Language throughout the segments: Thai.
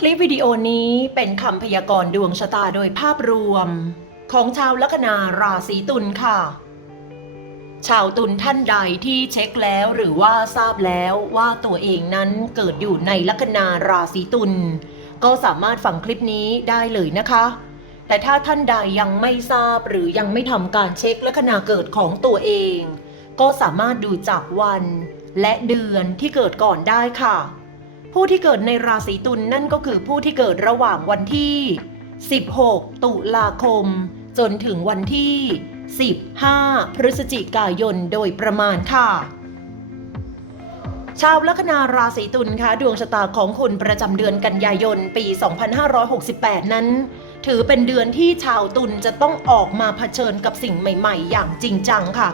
คลิปวิดีโอนี้เป็นคำพยากรณ์ดวงชะตาโดยภาพรวม ของชาวลัคนาราศีตุลค่ะ ชาวตุลท่านใดที่เช็คแล้วหรือว่าทราบแล้วว่าตัวเองนั้นเกิดอยู่ในลัคนาราศีตุลก็สามารถฟังคลิปนี้ได้เลยนะคะ แต่ถ้าท่านใดยังไม่ทราบหรือยังไม่ทำการเช็คลัคนาเกิดของตัวเอง ก็สามารถดูจากวันและเดือนที่เกิดก่อนได้ค่ะ ผู้ที่เกิดในราศีตุลนนั่นก็คือผู้ที่เกิดระหว่างวันที่ 16 ตุลาคม จนถึงวันที่ 15 พฤศจิกายนโดยประมาณค่ะ ชาวลัคนาราศีตุลคะดวงชะตาของคุณประจำเดือนกันยายนปี 2568 นั้น ถือเป็นเดือนที่ชาวตุลจะต้องออกมาเผชิญกับสิ่งใหม่ ๆ อย่างจริงจังค่ะ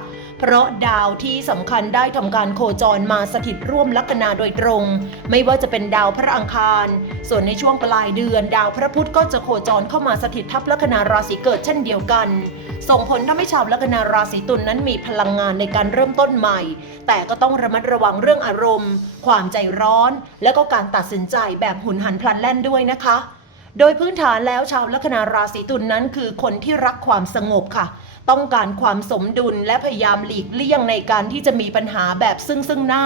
เพราะดาวที่สำคัญได้ทำการโคจรมาสถิตร่วมลัคนาโดยตรง ไม่ว่าจะเป็นดาวพระอังคาร ส่วนในช่วงปลายเดือน ดาวพระพุธก็จะโคจรเข้ามาสถิตทับลัคนาราศีเกิดเช่นเดียวกัน ส่งผลทำให้ชาวลัคนาราศีตุลนนั้นมีพลังงานในการเริ่มต้นใหม่ แต่ก็ต้องระมัดระวังเรื่องอารมณ์ ความใจร้อน และก็การตัดสินใจแบบหุนหันพลันแล่นด้วยนะคะโดยพื้นฐานแล้วชาวลัคนาราศีตุลนนั้นคือคนที่รักความสงบค่ะ ต้องการความสมดุลและพยายามหลีกเลี่ยงในการที่จะมีปัญหาแบบซึ่งซึ่งหน้า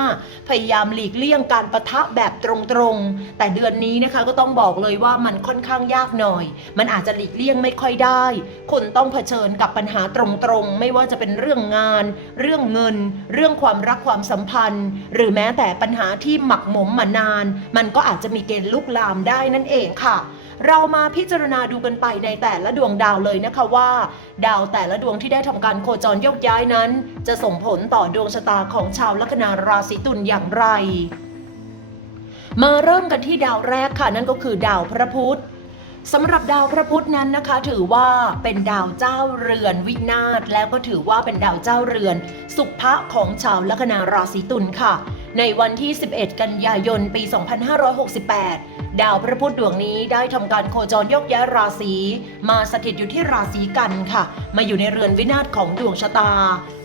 พยายามหลีกเลี่ยงการประทะแบบตรงๆ แต่เดือนนี้นะคะก็ต้องบอกเลยว่ามันค่อนข้างยากหน่อย มันอาจจะหลีกเลี่ยงไม่ค่อยได้ คุณต้องเผชิญกับปัญหาตรงๆ ไม่ว่าจะเป็นเรื่องงาน เรื่องเงิน เรื่องความรักความสัมพันธ์ หรือแม้แต่ปัญหาที่หมักหมมมานาน มันก็อาจจะมีเกณฑ์ลุกลามได้นั่นเองค่ะ เรามาพิจารณาดูกันไปในแต่ละดวงดาวเลยนะคะว่า ดาวแต่ละดวงที่ได้ทำการโคจรโยกย้ายนั้น จะส่งผลต่อดวงชะตาของชาวลัคนาราศีตุลอย่างไร มาเริ่มกันที่ดาวแรกค่ะนั่นก็คือดาวพระพุธสำหรับดาวพระพุธนั้นนะคะ ถือว่าเป็นดาวเจ้าเรือนวินาศแล้วก็ถือว่าเป็นดาวเจ้าเรือน สุภะของชาวลัคนาราศีตุลค่ะ ในวันที่ 11 กันยายนปี 2568 ดาวพระพุธดวงนี้ได้ทำการโคจรโยกย้ายราศีมาสถิตอยู่ที่ราศีกันค่ะ มาอยู่ในเรือนวินาศของดวงชะตา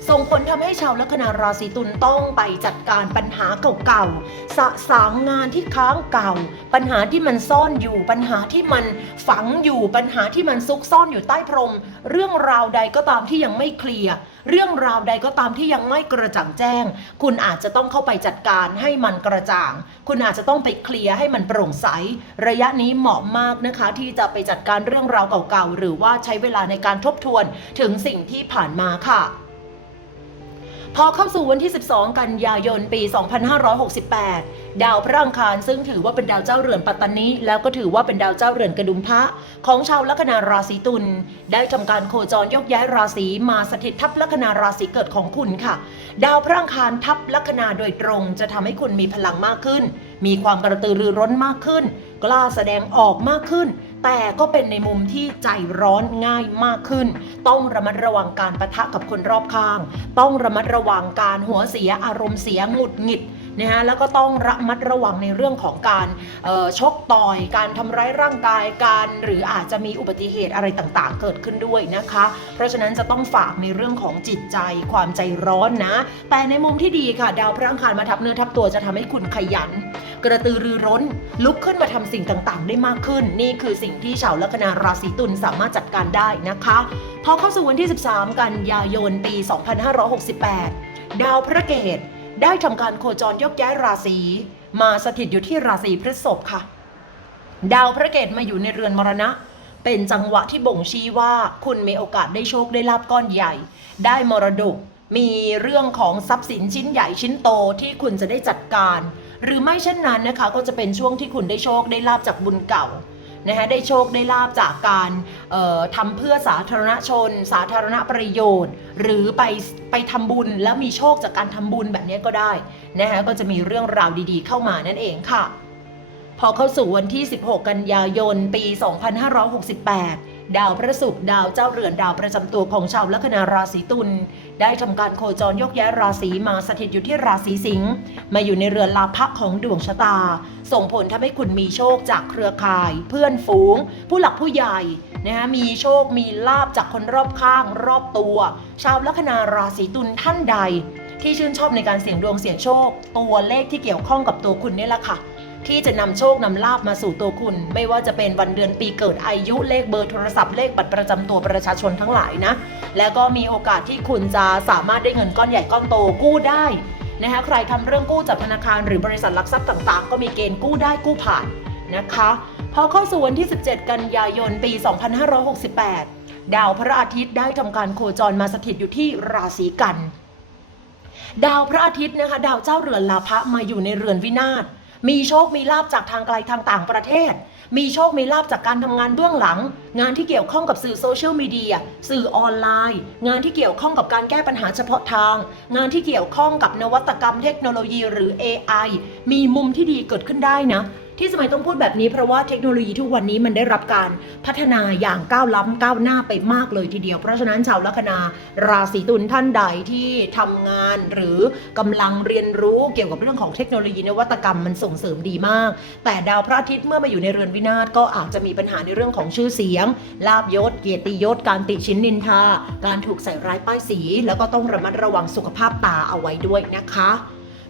ส่งผลทำให้ชาวลัคนาราศีตุลต้องไปจัดการปัญหาเก่าๆ สะสางงานที่ค้างเก่า ปัญหาที่มันซ่อนอยู่ ปัญหาที่มันฝังอยู่ ปัญหาที่มันซุกซ่อนอยู่ใต้พรม เรื่องราวใดก็ตามที่ยังไม่เคลียร์ เรื่องราวใดก็ตามที่ยังไม่กระจ่างแจ้ง คุณอาจจะต้องเข้าไปจัดการให้มันกระจ่าง คุณอาจจะต้องไปเคลียร์ให้มันโปร่งใส ระยะนี้เหมาะมากนะคะ ที่จะไปจัดการเรื่องราวเก่าๆหรือว่าใช้เวลาในการทบทวนถึงสิ่งที่ผ่านมาค่ะ พอเข้าสู่วันที่ 12 กันยายนปี 2568 ดาวพระอังคารซึ่งถือว่าเป็นดาวเจ้าเรือนปัตตานีแล้วก็ถือว่าเป็นดาวเจ้าเรือนกระดุมพระของชาวลัคนาราศีตุลได้ทำการโคจรยกย้ายราศีมาสถิตทับลัคนาราศีเกิดของคุณค่ะ ดาวพระอังคารทับลัคนาโดยตรง จะทำให้คุณมีพลังมากขึ้น มีความกระตือรือร้นมากขึ้น กล้าแสดงออกมากขึ้น แต่ก็เป็นในมุมที่ใจร้อนง่ายมากขึ้น ต้องระมัดระวังการประทะกับคนรอบข้าง ต้องระมัดระวังการหัวเสียอารมณ์เสียหงุดหงิด นะฮะแล้วก็ต้องระมัดระวังในเรื่องของการชกต่อยการทำร้ายร่างกายการหรืออาจจะมีอุบัติเหตุอะไรต่างๆ เกิดขึ้นด้วยนะคะ เพราะฉะนั้นจะต้องฝากในเรื่องของจิตใจความใจร้อนนะ แต่ในมุมที่ดีค่ะ ดาวพระอังคารมาทับเนื้อทับตัวจะทำให้คุณขยัน กระตือรือร้น ลุกขึ้นมาทำสิ่งต่างๆ ได้มากขึ้น นี่คือสิ่งที่ชาวลัคนาราศีตุลสามารถจัดการได้นะคะพอเข้าสู่วันที่ 13 กันยายนปี 2568 ดาวพระเกต ได้ทำการโคจรยกย้ายราศีมาสถิตอยู่ที่ราศีพฤษภค่ะ ดาวพระเกตมาอยู่ในเรือนมรณะ เป็นจังหวะที่บ่งชี้ว่าคุณมีโอกาสได้โชคได้ลาบก้อนใหญ่ ได้มรดก มีเรื่องของทรัพย์สินชิ้นใหญ่ชิ้นโตที่คุณจะได้จัดการ หรือไม่เช่นนั้นนะคะ ก็จะเป็นช่วงที่คุณได้โชคได้ลาบจากบุญเก่า นะคะได้โชคได้ลาบจากการทำเพื่อสาธารณชน สาธารณประโยชน์ หรือไปไปทำบุญแล้วมีโชคจากการทำบุญแบบนี้ก็ได้นะคะก็จะมีเรื่องราวดีๆ เข้ามานั่นเองค่ะ พอเข้าสู่วันที่ 16 กันยายน ปี 2568 ดาวพระศุกร์ดาวเจ้าเรือนดาวประจำตัวของชาวลัคนาราศีตุลได้ทำการโคจรยกย้ายราศีมาสถิตอยู่ที่ราศีสิงห์มาอยู่ในเรือนลาภะของดวงชะตา ส่งผลทำให้คุณมีโชคจากเครือข่าย เพื่อนฝูง ผู้หลักผู้ใหญ่นะฮะมีโชคมีลาบจากคนรอบข้างรอบตัว ชาวลัคนาราศีตุลท่านใด ที่ชื่นชอบในการเสี่ยงดวงเสี่ยงโชค ตัวเลขที่เกี่ยวข้องกับตัวคุณนี่แหละค่ะ ที่จะนำโชคนำลาบมาสู่ตัวคุณ ไม่ว่าจะเป็นวันเดือนปีเกิดอายุเลขเบอร์โทรศัพท์เลขบัตรประจำตัวประชาชนทั้งหลายนะ แล้วก็มีโอกาสที่คุณจะสามารถได้เงินก้อนใหญ่ก้อนโตกู้ได้นะคะใครทำเรื่องกู้จากธนาคารหรือบริษัทหลักทรัพย์ต่างๆ ก็มีเกณฑ์กู้ได้กู้ผ่านนะคะพอเข้าสู่วันที่ 17 กันยายนปี 2568 ดาวพระอาทิตย์ได้ทำการโคจรมาสถิตอยู่ที่ราศีกัน ดาวพระอาทิตย์นะคะ ดาวเจ้าเรือนลาภะมาอยู่ในเรือนวินาศ มีโชคมีลาบจากทางไกลทางต่างประเทศ มีโชคมีลาบจากการทำงานเบื้องหลัง งานที่เกี่ยวข้องกับสื่อโซเชียลมีเดียสื่อออนไลน์ งานที่เกี่ยวข้องกับการแก้ปัญหาเฉพาะทาง งานที่เกี่ยวข้องกับนวัตกรรมเทคโนโลยีหรือ AI มีมุมที่ดีเกิดขึ้นได้นะ ที่สมัยต้องพูดแบบนี้เพราะว่าเทคโนโลยีทุกวันนี้มันได้รับการพัฒนาอย่างก้าวล้ำก้าวหน้าไปมากเลยทีเดียว เพราะฉะนั้นชาวลัคนาราศีตุลท่านใดที่ทำงานหรือกำลังเรียนรู้เกี่ยวกับเรื่องของเทคโนโลยีนวัตกรรมมันส่งเสริมดีมาก แต่ดาวพระอาทิตย์เมื่อมาอยู่ในเรือนวินาศก็อาจจะมีปัญหาในเรื่องของชื่อเสียง ลาบยศ เกียรติยศ การติชินนินทา การถูกใส่ร้ายป้ายสี แล้วก็ต้องระมัดระวังสุขภาพตาเอาไว้ด้วยนะคะ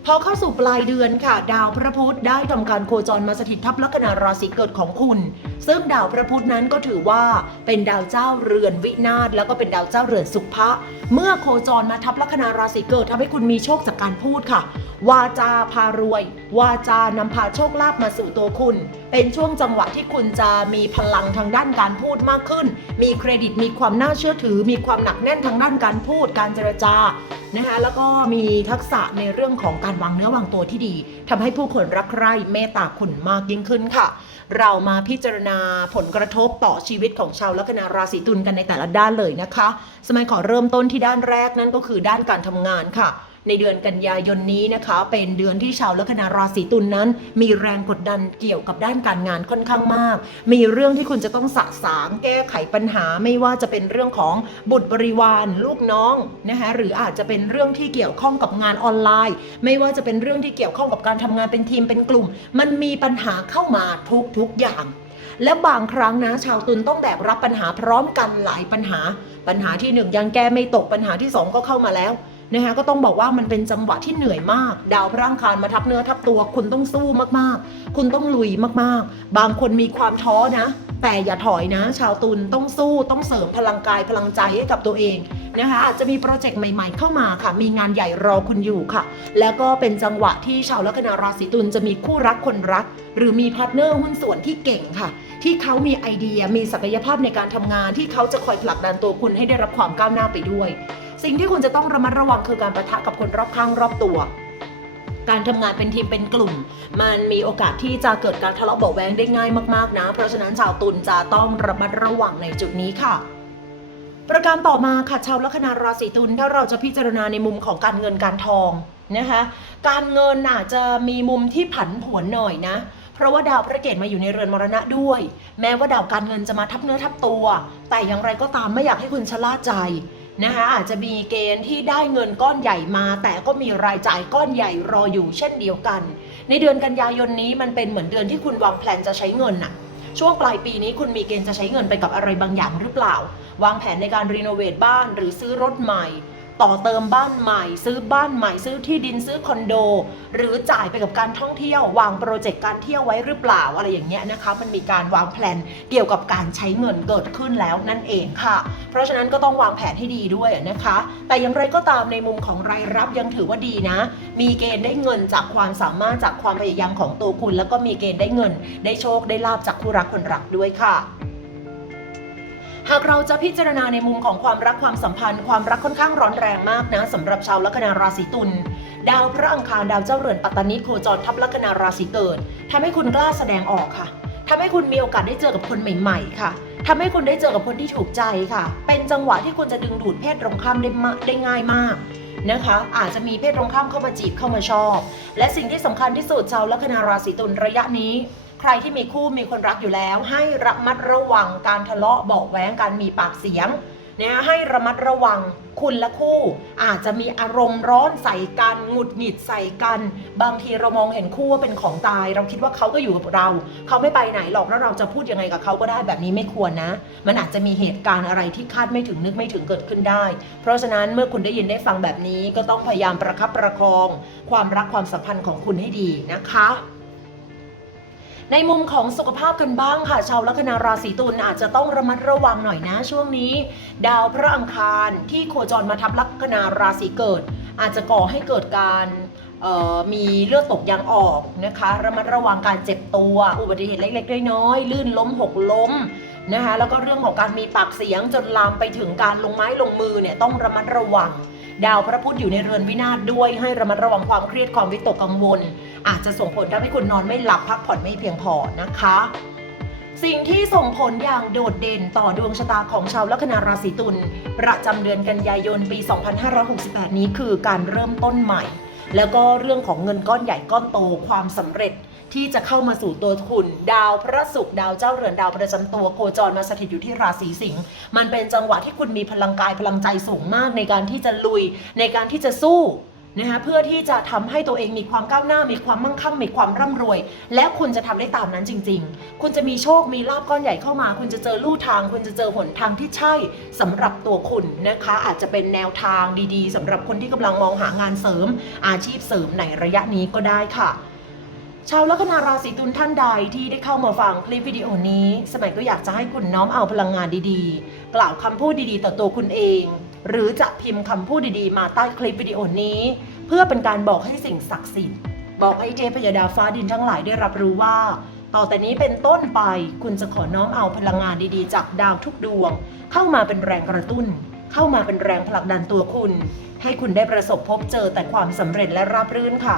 พอเข้าสู่ปลายเดือนค่ะ ดาวพระพุธได้ทำการโคจรมาสถิตทับลัคนาราศีเกิดของคุณ ซึ่งดาวพระพุธนั้นก็ถือว่าเป็นดาวเจ้าเรือนวินาศแล้วก็เป็นดาวเจ้าเรือนสุภะเมื่อโคจรมาทับลัคนาราศีเกิดทำให้คุณมีโชคจากการพูดค่ะ วาจาพารวย วาจานำพาโชคลาภมาสู่ตัวคุณ เป็นช่วงจังหวะที่คุณจะมีพลังทางด้านการพูดมากขึ้น มีเครดิตมีความน่าเชื่อถือ มีความหนักแน่นทางด้านการพูด การเจรจานะคะแล้วก็มีทักษะในเรื่องของการวางเนื้อวางตัวที่ดีทำให้ผู้คนรักใคร่เมตตาคุณมากยิ่งขึ้นค่ะ เรามาพิจารณาผลกระทบต่อชีวิตของชาวลัคนาราศีตุลกันในแต่ละด้านเลยนะคะ สมัยขอเริ่มต้นที่ด้านแรกนั่นก็คือด้านการทำงานค่ะ ในเดือนกันยายนนี้นะคะ เป็นเดือนที่ชาวลัคนาราศีตุลนนั้น มีแรงกดดันเกี่ยวกับด้านการงานค่อนข้างมาก มีเรื่องที่คุณจะต้องสะสางแก้ไขปัญหาไม่ว่าจะเป็นเรื่องของบุตรบริวารลูกน้องนะคะหรืออาจจะเป็นเรื่องที่เกี่ยวข้องกับงานออนไลน์ ไม่ว่าจะเป็นเรื่องที่เกี่ยวข้องกับการทำงานเป็นทีมเป็นกลุ่ม มันมีปัญหาเข้ามาทุกทุกๆอย่างและบางครั้งนะชาวตุลต้องแบกรับปัญหาพร้อมกันหลายปัญหา ปัญหาที่หนึ่งยังแก้ไม่ตกปัญหาที่สองก็เข้ามาแล้ว นะคะก็ต้องบอกว่ามันเป็นจังหวะที่เหนื่อยมาก ดาวพระอังคารมาทับเนื้อทับตัว คุณต้องสู้มากๆ คุณต้องลุยมากๆ บางคนมีความท้อนะ แต่อย่าถอยนะ ชาวตุลต้องสู้ต้องเสริมพลังกายพลังใจให้กับตัวเองนะคะอาจจะมีโปรเจกต์ใหม่ๆ เข้ามาค่ะ มีงานใหญ่รอคุณอยู่ค่ะ แล้วก็เป็นจังหวะที่ชาวลัคนาราศีตุลจะมีคู่รักคนรัก หรือมีพาร์ทเนอร์หุ้นส่วนที่เก่งค่ะ ที่เขามีไอเดียมีศักยภาพในการทำงานที่เขาจะคอยผลักดันตัวคุณให้ได้รับความก้าวหน้าไปด้วย สิ่งที่คุณจะต้องระมัดระวังคือการประทะกับคนรอบข้างรอบตัวการทำงานเป็นทีมเป็นกลุ่ม มันมีโอกาสที่จะเกิดการทะเลาะเบาแวงได้ง่ายมากๆนะ เพราะฉะนั้นชาวตุลจะต้องระมัดระวังในจุดนี้ค่ะ ประการต่อมาค่ะชาวลัคนาราศีตุลถ้าเราจะพิจารณาในมุมของการเงินการทองนะคะการเงินอาจจะมีมุมที่ผันผวนหน่อยนะเพราะว่าดาวพระเกตมาอยู่ในเรือนมรณะด้วย แม้ว่าดาวการเงินจะมาทับเนื้อทับตัว แต่อย่างไรก็ตามไม่อยากให้คุณชะล่าใจ นะคะอาจจะมีเกณฑ์ที่ได้เงินก้อนใหญ่มา แต่ก็มีรายจ่ายก้อนใหญ่รออยู่เช่นเดียวกัน ในเดือนกันยายนนี้มันเป็นเหมือนเดือนที่คุณวางแผนจะใช้เงินอะช่วงปลายปีนี้คุณมีเกณฑ์จะใช้เงินไปกับอะไรบางอย่างหรือเปล่า วางแผนในการรีโนเวทบ้านหรือซื้อรถใหม่ ต่อเติมบ้านใหม่ ซื้อบ้านใหม่ซื้อที่ดินซื้อคอนโด หรือจ่ายไปกับการท่องเที่ยว วางโปรเจกต์การเที่ยวไว้หรือเปล่าอะไรอย่างเงี้ยนะคะ มันมีการวางแผนเกี่ยวกับการใช้เงินเกิดขึ้นแล้วนั่นเองค่ะ เพราะฉะนั้นก็ต้องวางแผนให้ดีด้วยนะคะ แต่อย่างไรก็ตามในมุมของรายรับยังถือว่าดีนะ มีเกณฑ์ได้เงินจากความสามารถจากความพยายามของตัวคุณ แล้วก็มีเกณฑ์ได้เงิน ได้โชคได้ลาบจากคู่รักคนรักด้วยค่ะ หากเราจะพิจารณาในมุมของความรักความสัมพันธ์ ความรักค่อนข้างร้อนแรงมากนะสำหรับชาวลัคนาราศีตุลดาวพระอังคารดาวเจ้าเรือนปัตตานิโคจรทับลัคนาราศีเกิดทำให้คุณกล้าแสดงออกค่ะทำให้คุณมีโอกาสได้เจอกับคนใหม่ ๆ ค่ะทำให้คุณได้เจอกับคนที่ถูกใจค่ะ เป็นจังหวะที่คุณจะดึงดูดเพศตรงข้ามได้ได้ง่ายมากนะคะอาจจะมีเพศตรงข้ามเข้ามาจีบเข้ามาชอบ และสิ่งที่สำคัญที่สุดชาวลัคนาราศีตุลระยะนี้ ใครที่มีคู่มีคนรักอยู่แล้ว ให้ระมัดระวังการทะเลาะเบาะแว้งการมีปากเสียงนะให้ระมัดระวังคุณและคู่ อาจจะมีอารมณ์ร้อนใส่กันหงุดหงิดใส่กัน บางทีเรามองเห็นคู่ว่าเป็นของตาย เราคิดว่าเขาก็อยู่กับเรา เขาไม่ไปไหนหรอกแล้วเราจะพูดยังไงกับเขาก็ได้แบบนี้ไม่ควรนะ มันอาจจะมีเหตุการณ์อะไรที่คาดไม่ถึงนึกไม่ถึงเกิดขึ้นได้ เพราะฉะนั้นเมื่อคุณได้ยินได้ฟังแบบนี้ก็ต้องพยายามประคับประคอง ความรักความสัมพันธ์ของคุณให้ดีนะคะ ในมุมของสุขภาพกันบ้างค่ะ ชาวลัคนาราศีตุลอาจจะต้องระมัดระวังหน่อยนะ ช่วงนี้ ดาวพระอังคารที่โคจรมาทับลัคนาราศีเกิด อาจจะก่อให้เกิดการมีเลือดตกยางออกนะคะระมัดระวังการเจ็บตัว อุบัติเหตุเล็กๆน้อยๆลื่นล้มหกล้มนะคะแล้วก็เรื่องของการมีปากเสียงจนลามไปถึงการลงไม้ลงมือเนี่ยต้องระมัดระวัง ดาวพระพุธอยู่ในเรือนวินาศด้วย ให้ระมัดระวังความเครียดความวิตกกังวล อาจจะส่งผลทำให้คุณนอนไม่หลับพักผ่อนไม่เพียงพอนะคะ สิ่งที่ส่งผลอย่างโดดเด่นต่อดวงชะตาของชาวลัคนาราศีตุลประจำเดือนกันยายนปี 2568 นี้คือการเริ่มต้นใหม่ แล้วก็เรื่องของเงินก้อนใหญ่ก้อนโตความสำเร็จ ที่จะเข้ามาสู่ตัวคุณ ดาวพระศุกร์ดาวเจ้าเรือนดาวประจำตัวโคจรมาสถิตอยู่ที่ราศีสิงห์มันเป็นจังหวะที่คุณมีพลังกายพลังใจสูงมากในการที่จะลุย ในการที่จะสู้นะคะเพื่อที่จะทำให้ตัวเองมีความก้าวหน้า มีความมั่งคั่ง มีความร่ำรวย และคุณจะทำได้ตามนั้นจริง ๆ คุณจะมีโชค มีลาบก้อนใหญ่เข้ามา คุณจะเจอลู่ทาง คุณจะเจอหนทางที่ใช่สำหรับตัวคุณนะคะ อาจจะเป็นแนวทางดีๆสำหรับคนที่กำลังมองหางานเสริม อาชีพเสริมในระยะนี้ก็ได้ค่ะ ชาวลัคนาราศีตุลท่านใดที่ได้เข้ามาฟังคลิปวิดีโอนี้ สมัยก็อยากจะให้คุณน้อมเอาพลังงานดีๆ กล่าวคำพูดดีๆ ต่อตัวคุณเอง หรือจะพิมพ์คำพูดดีๆ มาใต้คลิปวิดีโอนี้ เพื่อเป็นการบอกให้สิ่งศักดิ์สิทธิ์บอกให้เทพยดาฟ้าดินทั้งหลายได้รับรู้ว่า ต่อแต่นี้เป็นต้นไปคุณจะขอน้อมเอาพลังงานดีๆ จากดาวทุกดวง เข้ามาเป็นแรงกระตุ้น เข้ามาเป็นแรงผลักดันตัวคุณ ให้คุณได้ประสบพบเจอแต่ความสำเร็จและราบรื่นค่ะ